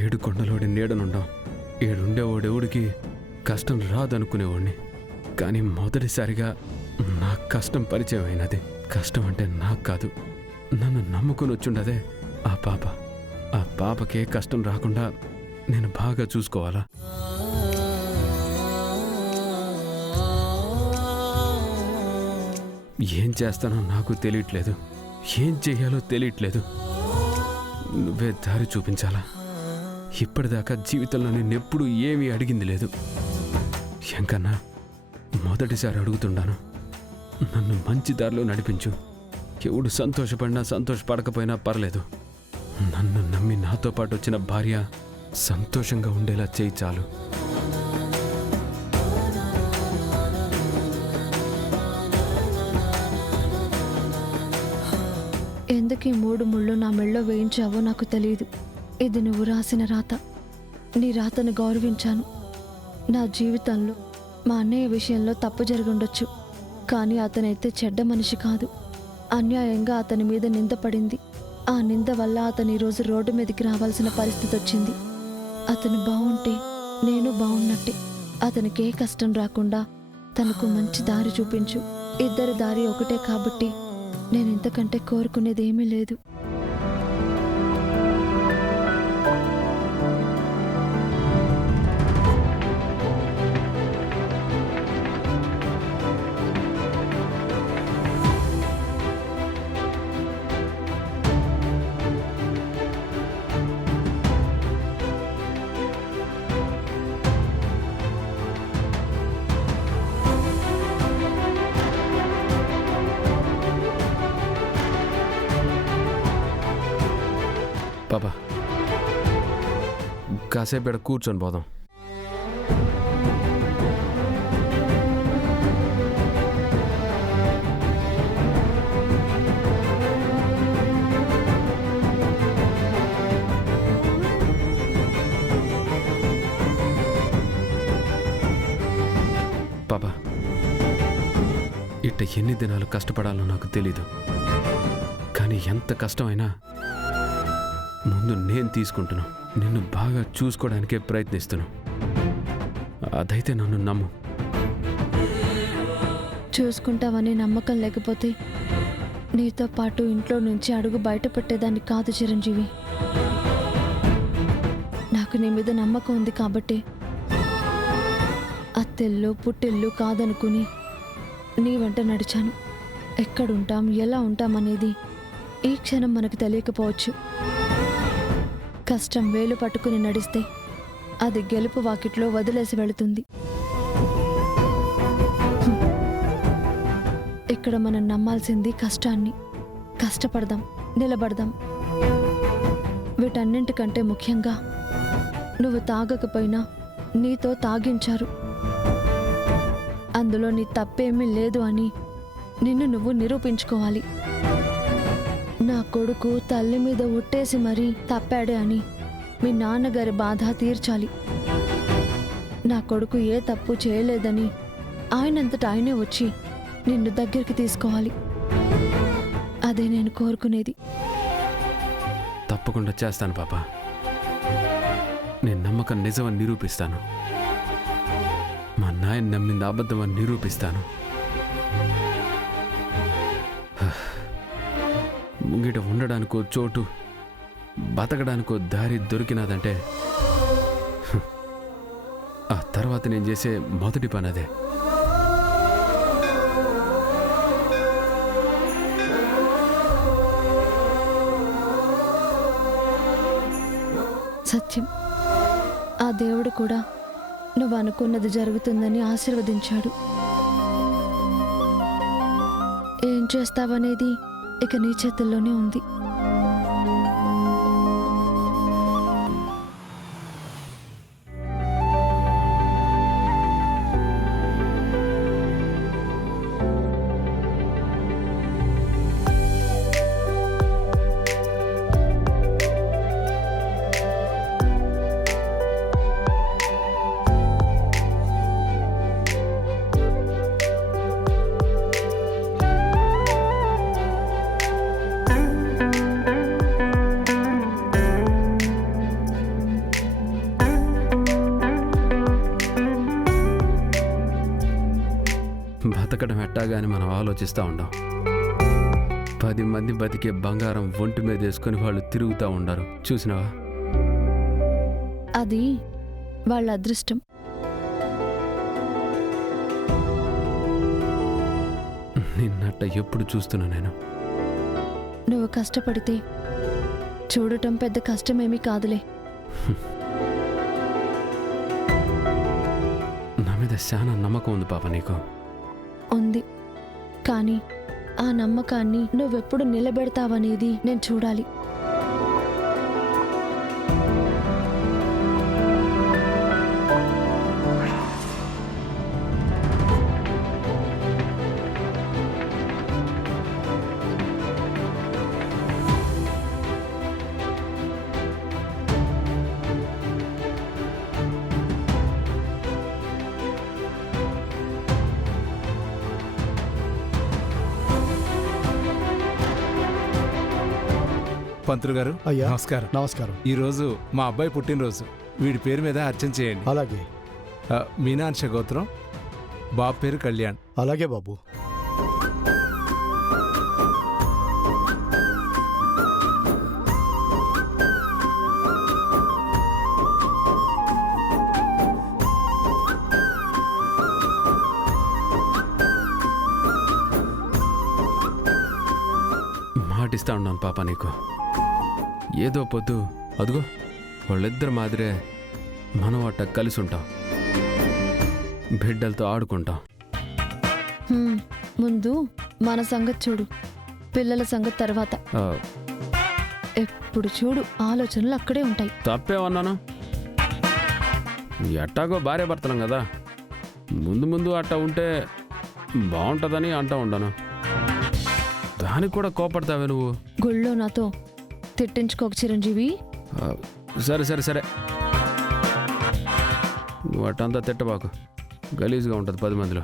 ఏడు కొండలోడి నీడనుండం. ఏడుండేవాడెవడికి కష్టం రాదనుకునేవాడిని. కానీ మొదటిసారిగా నా కష్టం పరిచయం అయినది. కష్టం అంటే నాకు కాదు, నన్ను నమ్ముకుని వచ్చుండదే ఆ పాప. ఆ పాపకే కష్టం రాకుండా నేను బాగా చూసుకోవాలా? ఏం చేస్తానో నాకు తెలియట్లేదు, ఏం చెయ్యాలో తెలియట్లేదు. నువ్వే దారి చూపించాలా? ఇప్పటిదాకా జీవితంలో నేనెప్పుడు ఏమీ అడిగింది లేదు. ఎంకన్నా మొదటిసారి అడుగుతున్నాను, నన్ను మంచి దారిలో నడిపించు. ఎవడు సంతోషపడినా సంతోషపడకపోయినా పర్లేదు. నన్ను నమ్మి నాతో పాటు వచ్చిన భార్య సంతోషంగా ఉండేలా చేయి చాలు. ఎందుకు ఈ 3 ముళ్ళు నా మెళ్ళో వేయించావో నాకు తెలియదు. ఇది నువ్వు రాసిన రాత. నీ రాతను గౌరవించాను. నా జీవితంలో మా అన్నయ్య విషయంలో తప్పు జరుగుండొచ్చు, కానీ అతనైతే చెడ్డ మనిషి కాదు. అన్యాయంగా అతని మీద నింద పడింది. ఆ నింద వల్ల అతను ఈరోజు రోడ్డు మీదకి రావాల్సిన పరిస్థితి వచ్చింది. అతను బాగుంటే నేను బాగున్నట్టే. అతనికి ఏ కష్టం రాకుండా తనకు మంచి దారి చూపించు. ఇద్దరి దారి ఒకటే కాబట్టి నేను ఇంతకంటే కోరుకునేదేమీ లేదు. పాపా, కాసేపు ఇక్కడ కూర్చొని పోదాం. పాపా, ఇట్ట ఎన్ని దినాలు కష్టపడాలో నాకు తెలీదు. కానీ ఎంత కష్టమైనా ముందు నేను తీసుకుంటున్నాను. నిన్ను బాగా చూసుకోవడానికే ప్రయత్నిస్తున్నాను. అదైతే నన్ను నమ్ము. చూసుకుంటావని నమ్మకం లేకపోతే నీతో పాటు ఇంట్లో నుంచి అడుగు బయట పెట్టేదాన్ని కాదు చిరంజీవి. నాకు నీ మీద నమ్మకం ఉంది కాబట్టి అత్తెల్లు పుట్టిల్లు కాదనుకుని నీ వెంట నడిచాను. ఎక్కడుంటాం, ఎలా ఉంటామనేది ఈ క్షణం మనకు తెలియకపోవచ్చు. కష్టం వేలు పట్టుకుని నడిస్తే అది గెలుపు వాకిట్లో వదిలేసి వెళుతుంది. ఇక్కడ మనం నమ్మాల్సింది కష్టాన్ని. కష్టపడదాం, నిలబడదాం. వీటన్నింటికంటే ముఖ్యంగా నువ్వు తాగకపోయినా నీతో తాగించారు. అందులో నీ తప్పేమీ లేదు అని నిన్ను నువ్వు నిరూపించుకోవాలి. నా కొడుకు తల్లి మీద ఉట్టేసి మరీ తప్పాడే అని మీ నాన్నగారి బాధ తీర్చాలి. నా కొడుకు ఏ తప్పు చేయలేదని ఆయనంతటా ఆయనే వచ్చి నిన్ను దగ్గరికి తీసుకోవాలి. అదే నేను కోరుకునేది. తప్పకుండా చేస్తాను పాపా. నేను నమ్మకం నిజమని నిరూపిస్తాను. మా నాయన నమ్మింది అబద్ధమని నిరూపిస్తాను. ముంగిట ఉండడానికో చోటు, బతకడానికో దారి దొరికినదంటే ఆ తర్వాత నేను చేసే మొదటి పని అదే. సత్యం, ఆ దేవుడు కూడా నువ్వు అనుకున్నది జరుగుతుందని ఆశీర్వదించాడు. ఏం చేస్తావనేది ఇక నీ చేతుల్లోనే ఉంది. బతకడం ఎట్టాగా అని మనం ఆలోచిస్తూ ఉండం. 10 మంది బతికే బంగారం ఒంటి మీద వేసుకొని వాళ్ళు తిరుగుతూ ఉండారు, చూసినావా? అది వాళ్ళ అదృష్టం. నిన్నట్ట ఎప్పుడు చూస్తున్నా నేను. నువ్వు కష్టపడితే చూడటం పెద్ద కష్టమేమీ కాదులే. నా మీద చాలా నమ్మకం ఉంది పాప నీకు. ఉంది, కానీ ఆ నమ్మకాన్ని నువ్వెప్పుడు నిలబెడతావనేది నేను చూడాలి. పంతులు గారు, అయ్యా. నమస్కారం. నమస్కారం. ఈరోజు మా అబ్బాయి పుట్టినరోజు. వీడి పేరు మీద అర్చన చేయండి. అలాగే మీనాంశ గోత్రం, బాబు పేరు కళ్యాణ్. అలాగే బాబు. మాటిస్తా ఉన్నాను పాప నీకు. ఏదో పొద్దు అదిగో వాళ్ళిద్దరి మాదిరే మనం అట్ట కలిసి ఉంటాం, బిడ్డలతో ఆడుకుంటాం. ముందు మన సంగతి చూడు, పిల్లల సంగతి తర్వాత. ఆ, ఎప్పుడు చూడు ఆలోచనలు అక్కడే ఉంటాయి. తప్పేమన్నాను? ఎట్టాగో భార్య భర్తలం కదా, ముందు ముందు అట్ట ఉంటే బాగుంటుందని అంటూ ఉండను. దానికి కూడా కోపడతావే నువ్వు. గుళ్ళో నాతో తిట్టించుకోక చిరంజీవి. ఆ, సరే సరే సరే, నువ్వు అట్టంతా తిట్టబాకు, గలీజ్గా ఉంటుంది 10 మందిలో.